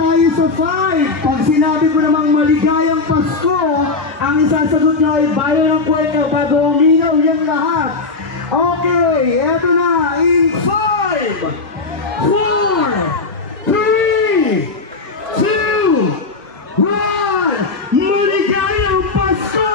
tayo sa 5. Pag sinabi ko namang maligayang Pasko, ang isasagot nyo ay bayan ng kwenta bago uminaw yan lahat. Okay, eto na. In 5, 4, 3, 2, 1. Maligayang Pasko!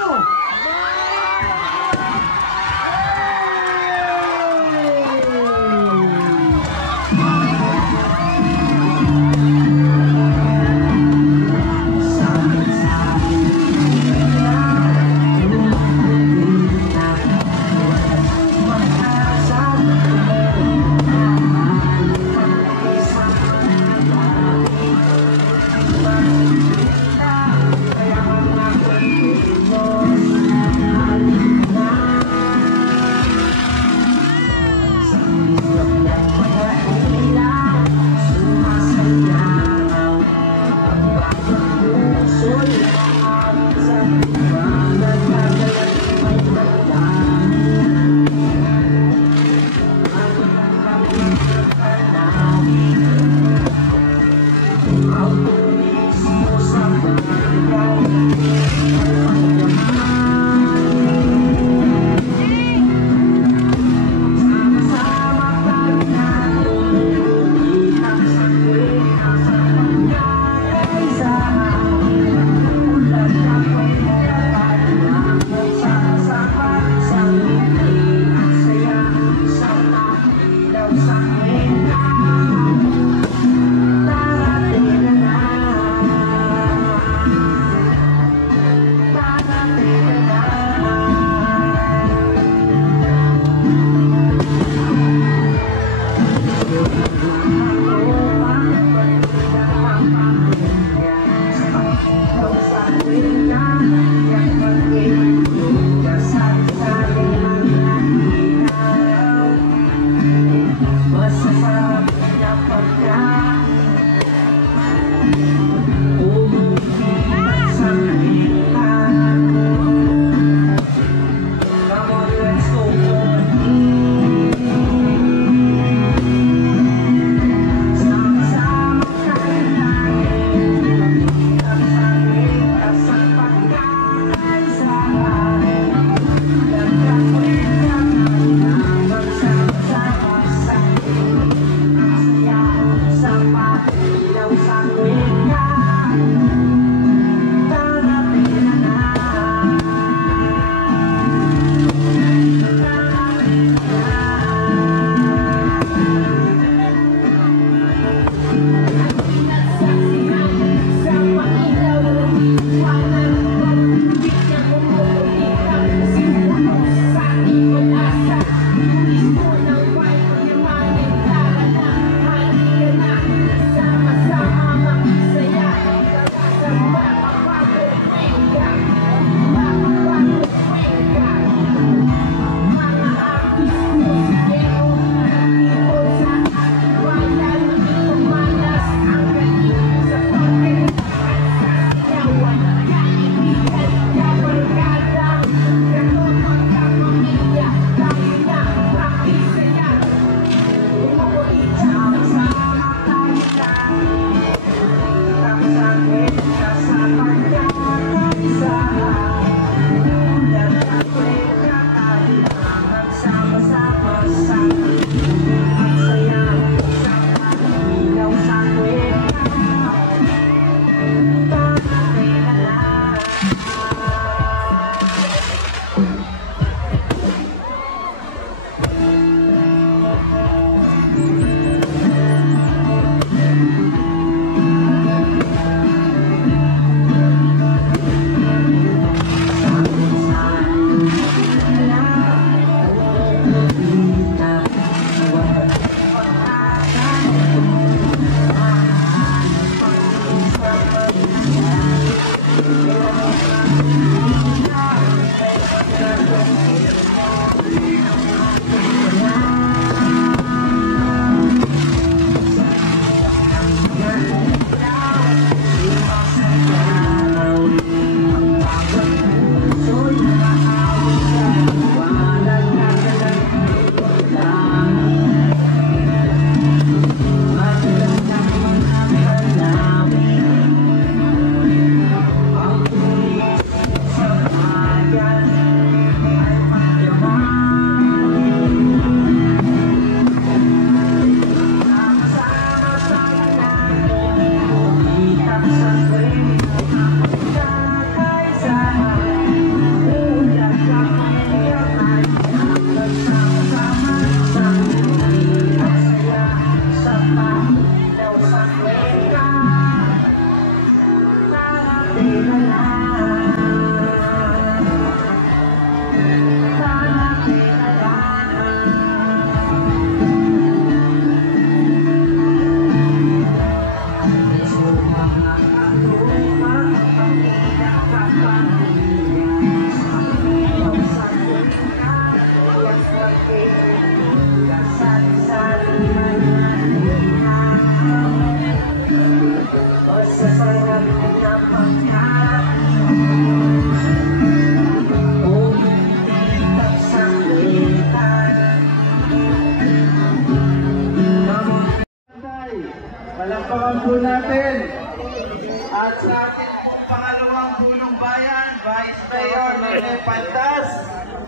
At sa ating pong pangalawang punong bayan, Vice Mayor Rene Pantas.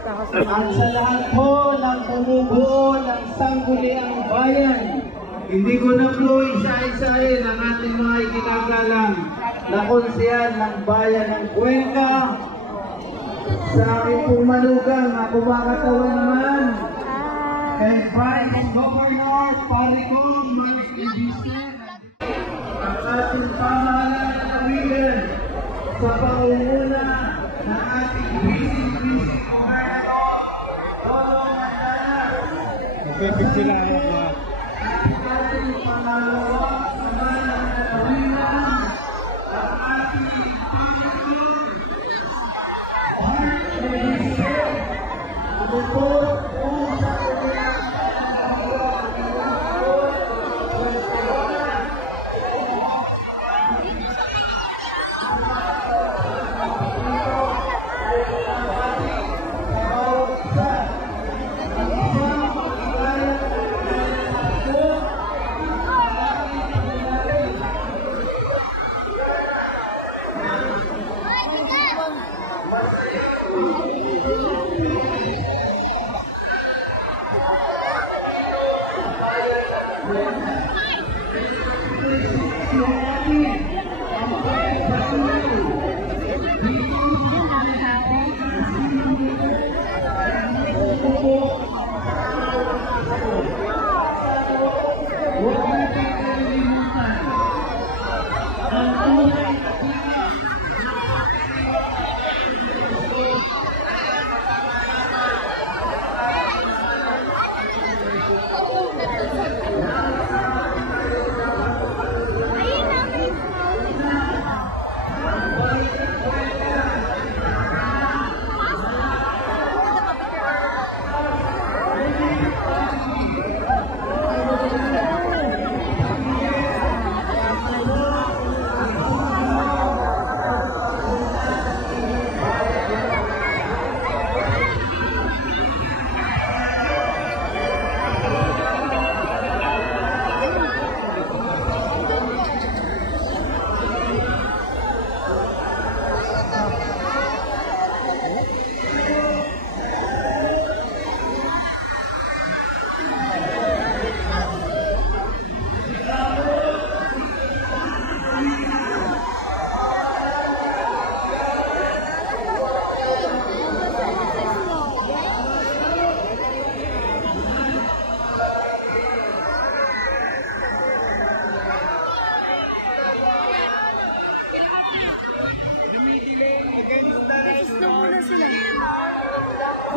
At sa lahat po ng bumubuo ng Sangguniang Bayan, hindi ko na po isa-isahin ang ating mga ikinagalang na konsehal ng bayan ng Cuenca. Sa aking pong manugang na kumakatawan naman kay Vice Governor Paricon Marquez, ang ating pamahalaan ng Tawigan sa pangunguna ng ating Vice Governor Lolo Mandala. Nagpipig sila mga Ating pangalawa naman ng Tawigan, ang ating Panginoon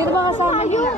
Sino ba kasama niyo?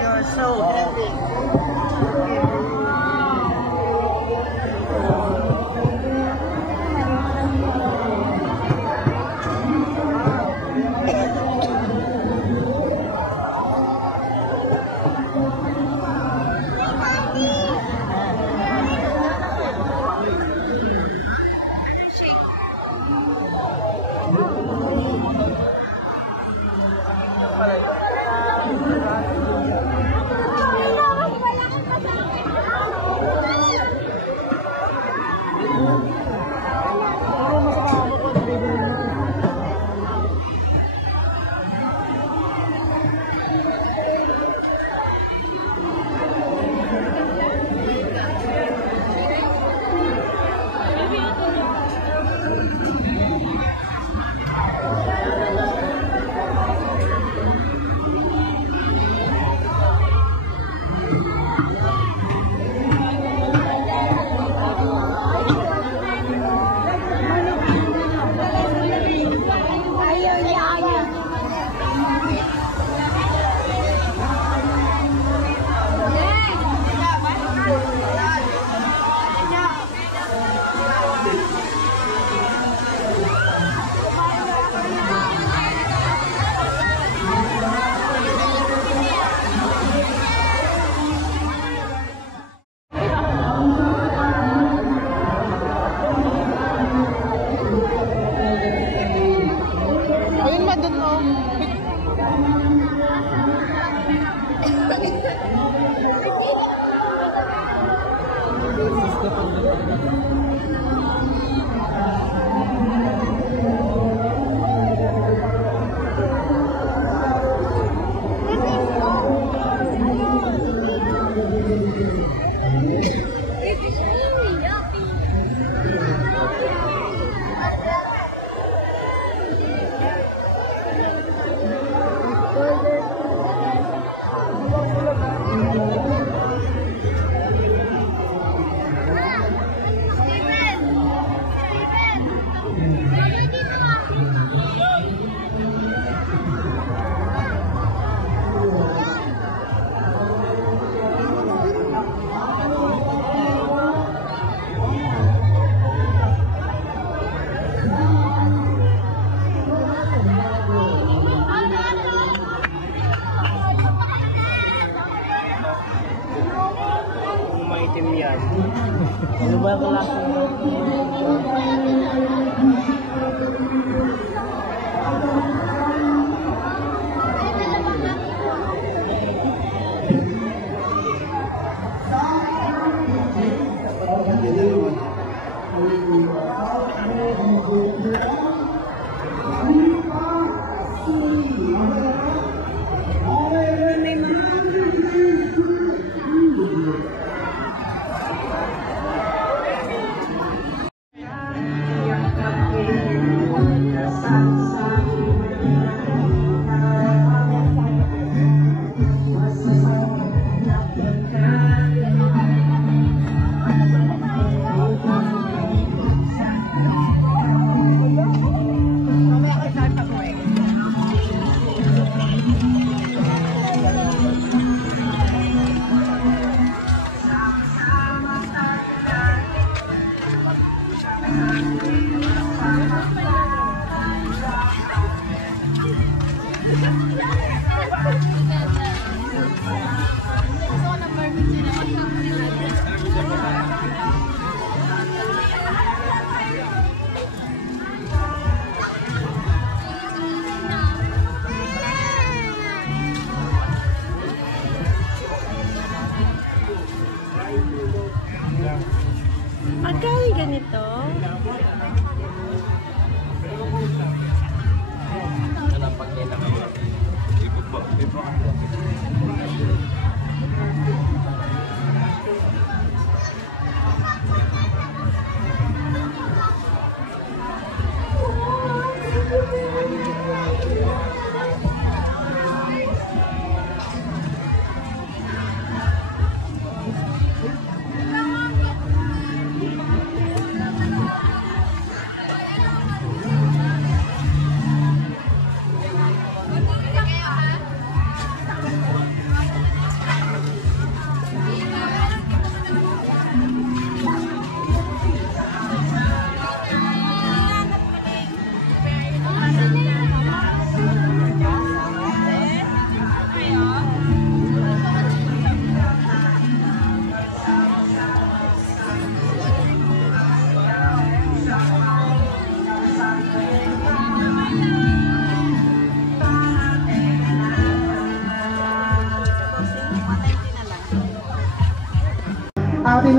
You're so heavy.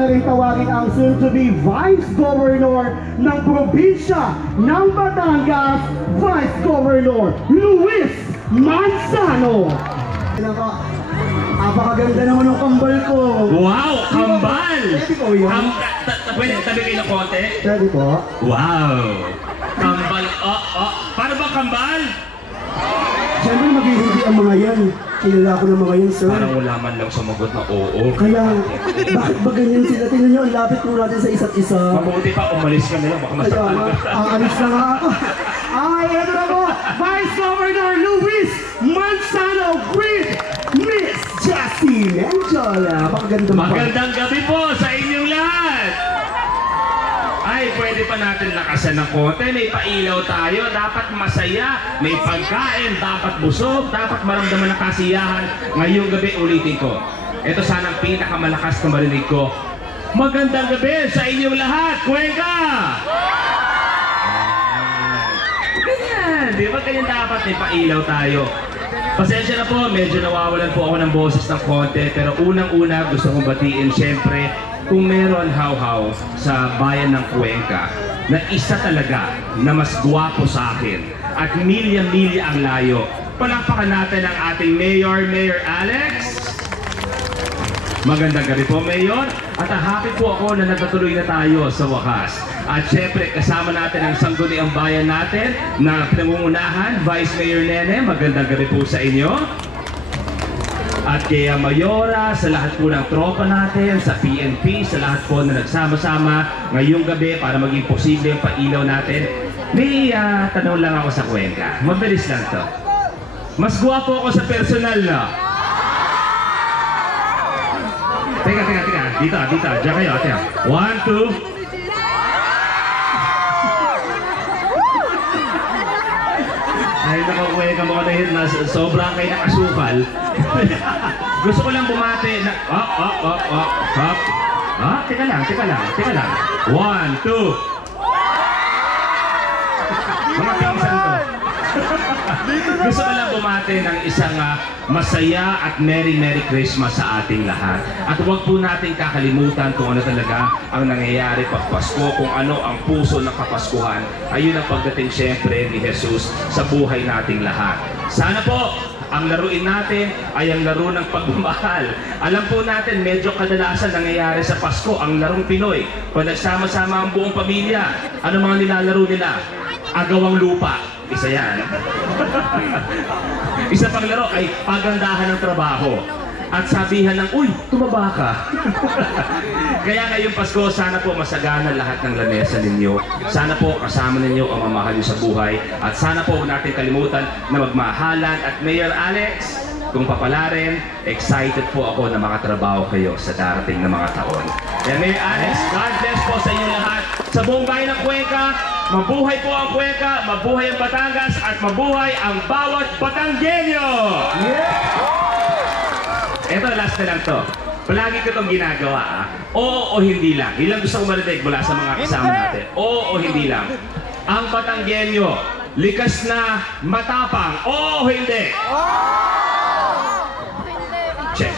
rin tawagin ang soon-to-be Vice Governor ng probinsya ng Batangas, Vice Governor Luis Manzano. Napakaganda naman ng kambal ko. Wow! Kambal! Pwede po yun? Pwede tabi kayo ng konti? Pwede po. Wow! Kambal! Paano ba kambal? Siyempre maghihindi ang mga yan. Kilala ko ng mga yan, sir. Parang wala man lang sumagot na oo. Kaya, bakit ba ganyan sila? Tingnan nyo, ang lapit po natin sa isa't isa. Mabuti pa, umalis ka na lang. Baka Kaya, masaktan ka. aalis na nga ako. Ay, ito na po, Vice Governor Luis Manzano with Miss Jessie Menjola. Magandang pa. Magandang gabi po sa inyong lahat! Ay, pwede pa natin lakasan ng konti. May pailaw tayo. Dapat masaya. May pagkain. Dapat busog. Dapat maramdaman ng kasiyahan. Ngayong gabi, ulitin ko. Ito sana ang pinakamalakas na marinig ko. Magandang gabi sa inyong lahat. Cuenca! Ganyan. Di ba ganyan dapat? May pailaw tayo. Pasensya na po. Medyo nawawalan po ako ng boses ng konti. Pero unang-una gusto kong batiin siyempre kung meron how-how sa bayan ng Cuenca na isa talaga na mas gwapo sa akin at milya-milya ang layo. Palakpakan natin ang ating Mayor, Mayor Alex. Magandang gabi po, Mayor. At happy po ako na natutuloy na tayo sa wakas. At syempre, kasama natin ang sangguniang bayan natin na pinangungunahan, Vice Mayor Nene. Magandang gabi po sa inyo. At kaya Mayora, sa lahat po ng tropa natin, sa PNP, sa lahat po na nagsama-sama ngayong gabi para maging posible yung pailaw natin. May tanong lang ako sa Cuenca. Mabilis lang to. Mas guwapo ako sa personal na. Teka. Dito. Diyan kayo. Teka. 1, 2. Ay, nakakuweka mo na sobrang kayo ng asukal. Gusto ko lang bumati na... Teka lang. 1, 2. Mga pinsan ko. Gusto ko lang bumati ng isang masaya at Merry Christmas sa ating lahat. At huwag po natin kakalimutan kung ano talaga ang nangyayari pag Pasko, kung ano ang puso ng Kapaskuhan. Ayun ang pagdating siyempre ni Jesus sa buhay nating lahat. Sana po, ang laruin natin ay ang laro ng pagmamahal. Alam po natin, medyo kadalasan nangyayari sa Pasko, ang larong Pinoy. Pag nagsama-sama ang buong pamilya, ano mga nilalaro nila? Agawang lupa. Isa yan. Isa pang laro ay pagandahan ng trabaho. At sabihan ng, uy, tumaba ka. Kaya ngayong Pasko, sana po masagana lahat ng lamesa ninyo. Sana po kasama ninyo ang mamahal nyo sa buhay. At sana po huwag natin kalimutan na magmahalan. At Mayor Alex, kung papalarin, excited po ako na makatrabaho kayo sa darating na mga taon. Kaya Mayor Alex, God bless po sa inyong lahat. Sa buong bayan ng Cuenca, mabuhay po ang Cuenca, mabuhay ang Batangas, at mabuhay ang bawat Batanggenyo! Ito, last na lang to. Palagi ko itong ginagawa, Oo o hindi lang. Ilang gusto kong marinig mula sa mga kasama natin. Oo o hindi lang. Ang Batanggenyo, likas na matapang. Oo o hindi? Check.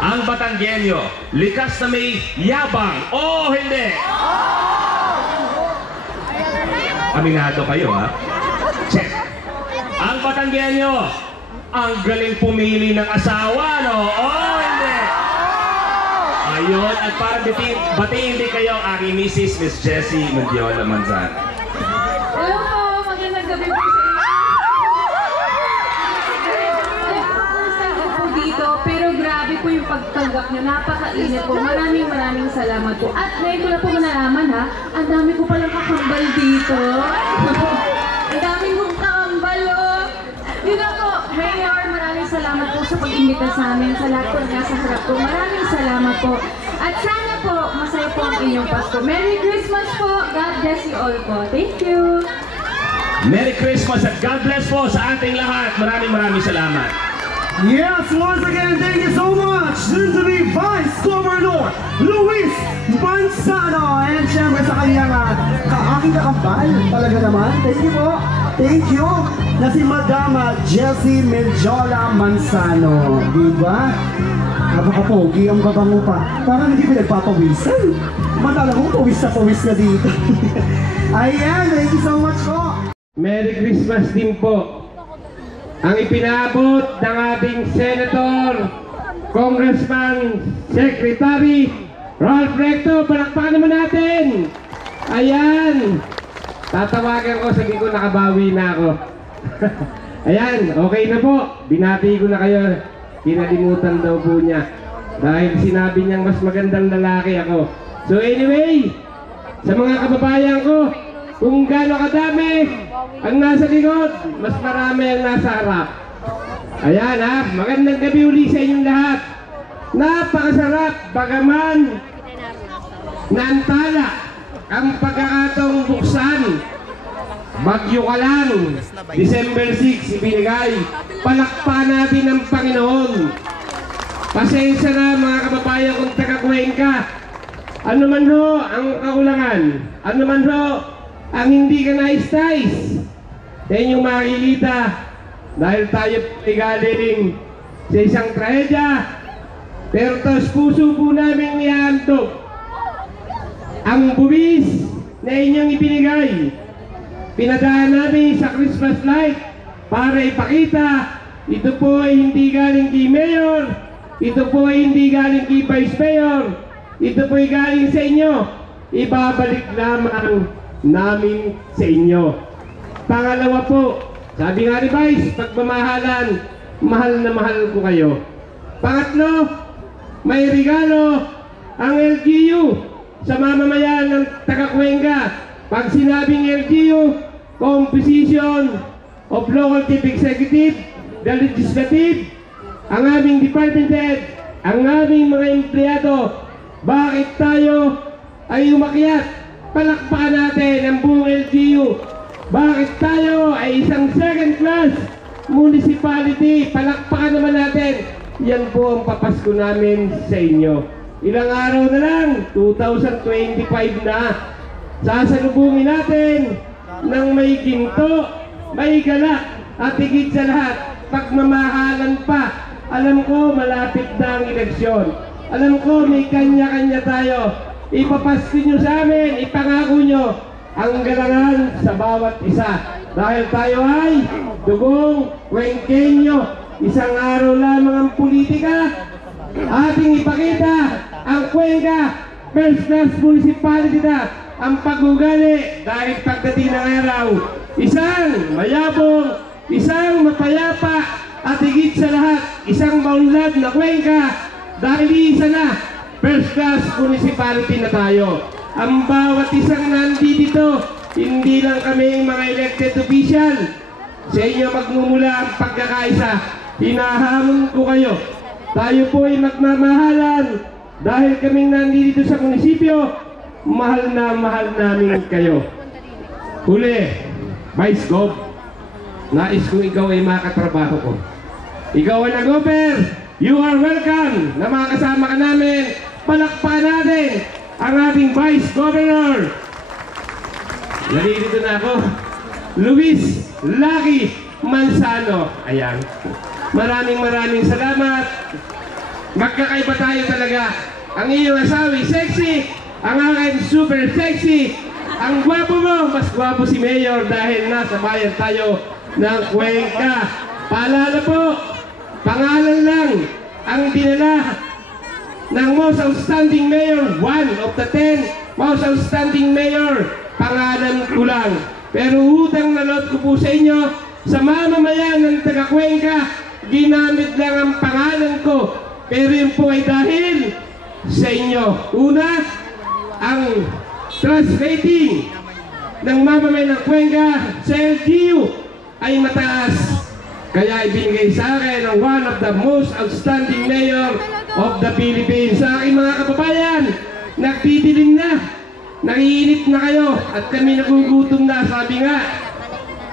Ang Batanggenyo, likas na may yabang. Oo o hindi? Aminado kayo, ha? Check. Ang Batanggenyo, ang galing pumili ng asawa, no? Oo, hindi. Ayun, at para batiin din kayo ang aking Mrs. Miss Jessie Menjola Manzano. Hello po, magandang gabi po sa inyo. Ay, po dito, pero grabe po yung pagtanggap nyo. Napakainit po. Maraming salamat po. At ngayon ko na po nalaman, ha, ang dami ko palang kakambal dito. Ang daming kong kakambal, oh. Yun ako, Mayor, maraming salamat po sa pag-imbita sa amin. Sa lahat po na nasa harap po, maraming salamat po. At sana po, masaya po ang inyong Pasko. Merry Christmas po. God bless you all po. Thank you. Merry Christmas at God bless po sa ating lahat. Maraming salamat. Yes, once again, thank you so much. Soon to be Vice Governor Luis Manzano. And syempre sa kanyang aking kakambal, talaga naman. Thank you po. Thank you. Na si Madama Jessie Menjola Manzano. Diba? Napaka-pogi, ang babango pa. Parang hindi pa nagpapawisan. Matala ko, pawis na pawis na dito. Ayan, thank you so much po. Merry Christmas din po. Ang ipinaabot ng ating Senator, Congressman, Secretary, Ralph Recto. Palakpakan naman natin. Ayan. Tatawagan ko, sabi ko nakabawi na ako. Ayan, okay na po. Binati ko na kayo. Kinalimutan daw po niya. Dahil sinabi niyang mas magandang lalaki ako. So anyway, sa mga kababayan ko, kung gaano kadami ang nasa likod, mas marami ang nasa harap. Ayan ha, magandang gabi uli sa inyong lahat. Napakasarap, bagaman naantala ang pagkakataong buksan. Bagyo ka lang, December 6 ibinigay. Palakpakan natin ang Panginoon. Pasensya na mga kababayan kung taga-Cuenca. Ano man ho ang kakulangan, ano man ho ang hindi ka nais-nais sa inyong makikita, dahil tayo ay galing sa isang trahedya, pero tos puso po namin nihandog ang buwis na inyong ibinigay. Pinadaan namin sa Christmas light para ipakita ito po ay hindi galing kay Mayor, ito po ay hindi galing kay Vice Mayor, ito po ay galing sa inyo. Ibabalik lamang namin sa inyo. Pangalawa po, sabi nga ni Vice, pagmamahalan, mahal na mahal ko kayo. Pangatlo, may regalo ang LGU sa mamamayan ng taga-Cuenca. Pag sinabing LGU, Composition of Local Chief Executive, the Legislative, ang aming Department Head, ang aming mga empleyado, bakit tayo ay umakyat? Palakpakan natin ang buong LGU. Bakit tayo ay isang second class municipality? Palakpakan naman natin. Yan po ang papasko namin sa inyo. Ilang araw na lang, 2025 na. Sasalubungin natin ng may ginto, may galak, at higit sa lahat, pagmamahalan pa. Alam ko malapit na ang eleksyon. Alam ko may kanya-kanya tayo. Ipapasko nyo sa amin, ipangako nyo ang galangan sa bawat isa. Dahil tayo ay dugong Cuenqueño. Isang araw lamang ang politika. Ating ipakita ang Cuenca first class municipality na ang pag-ugali. Dahil pagdating ng araw, isang mayabong, isang mapayapa, at higit sa lahat, isang maunlad na Cuenca. Dahil isa na, first class municipality na tayo. Ang bawat isang nandito, hindi lang kami mga elected official. Sa inyo magmumula ang pagkakaisa. Hinahamon ko kayo. Tayo po ay magmamahalan. Dahil kaming nandito sa munisipyo, mahal na mahal namin kayo. Huli, Vice Gov, nais kong ikaw ay makatrabaho ko. Ikaw ang nag-offer. You are welcome na makasama ka namin. Palakpakan natin ang ating Vice Governor. Nalilito na ako. Luis Lucky Manzano. Ayan. Maraming salamat. Magkakaiba tayo talaga. Ang iyong asawi, sexy. Ang akin, super sexy. Ang gwapo mo, mas gwapo si Mayor dahil nasa bayan tayo ng Cuenca. Paalala po, pangalan lang ang dinala ng most outstanding mayor, 1 of the 10 most outstanding mayor, pangalan ko lang. Pero utang na loob ko po sa inyo, sa mamamayan ng taga-Cuenca, ginamit lang ang pangalan ko. Pero yun po ay dahil sa inyo. Una, ang trust rating ng mamamayan ng Cuenca sa LGU ay mataas. Kaya ibinigay sa akin ang one of the most outstanding mayor of the Philippines. Sa aking mga kababayan, nagtidilim na, nangiinip na kayo, at kami nagugutom na. Sabi nga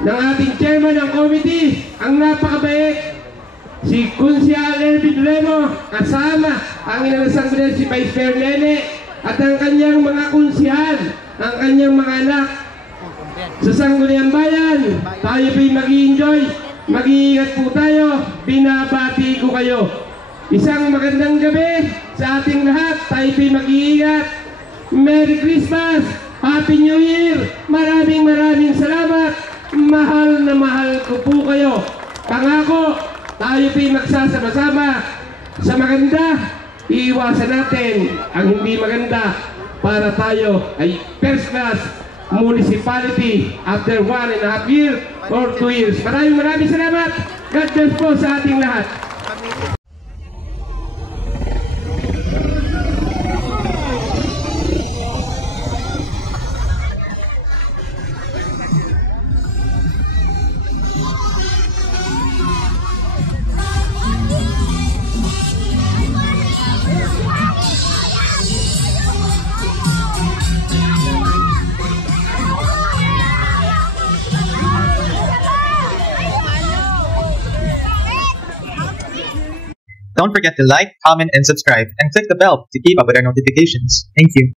ng ating chairman ng committee, ang napakabait, si Kunsyal Elvin Lemo, kasama ang inalasang si Vice Mayor Nene, at ang kanyang mga kunsyal, ang kanyang mga anak. Sa Sangguniang Bayan, tayo po'y mag-i-enjoy. Mag-iingat po tayo, binabati ko kayo. Isang magandang gabi sa ating lahat. Tayo po'y mag-iingat. Merry Christmas! Happy New Year! Maraming salamat! Mahal na mahal ko po kayo. Pangako, tayo po'y magsasama-sama sa maganda. Iiwasan natin ang hindi maganda para tayo ay first class municipality after 1.5 years or 2 years. Maraming salamat. God bless po sa ating lahat. Don't forget to like, comment, and subscribe, and click the bell to keep up with our notifications. Thank you.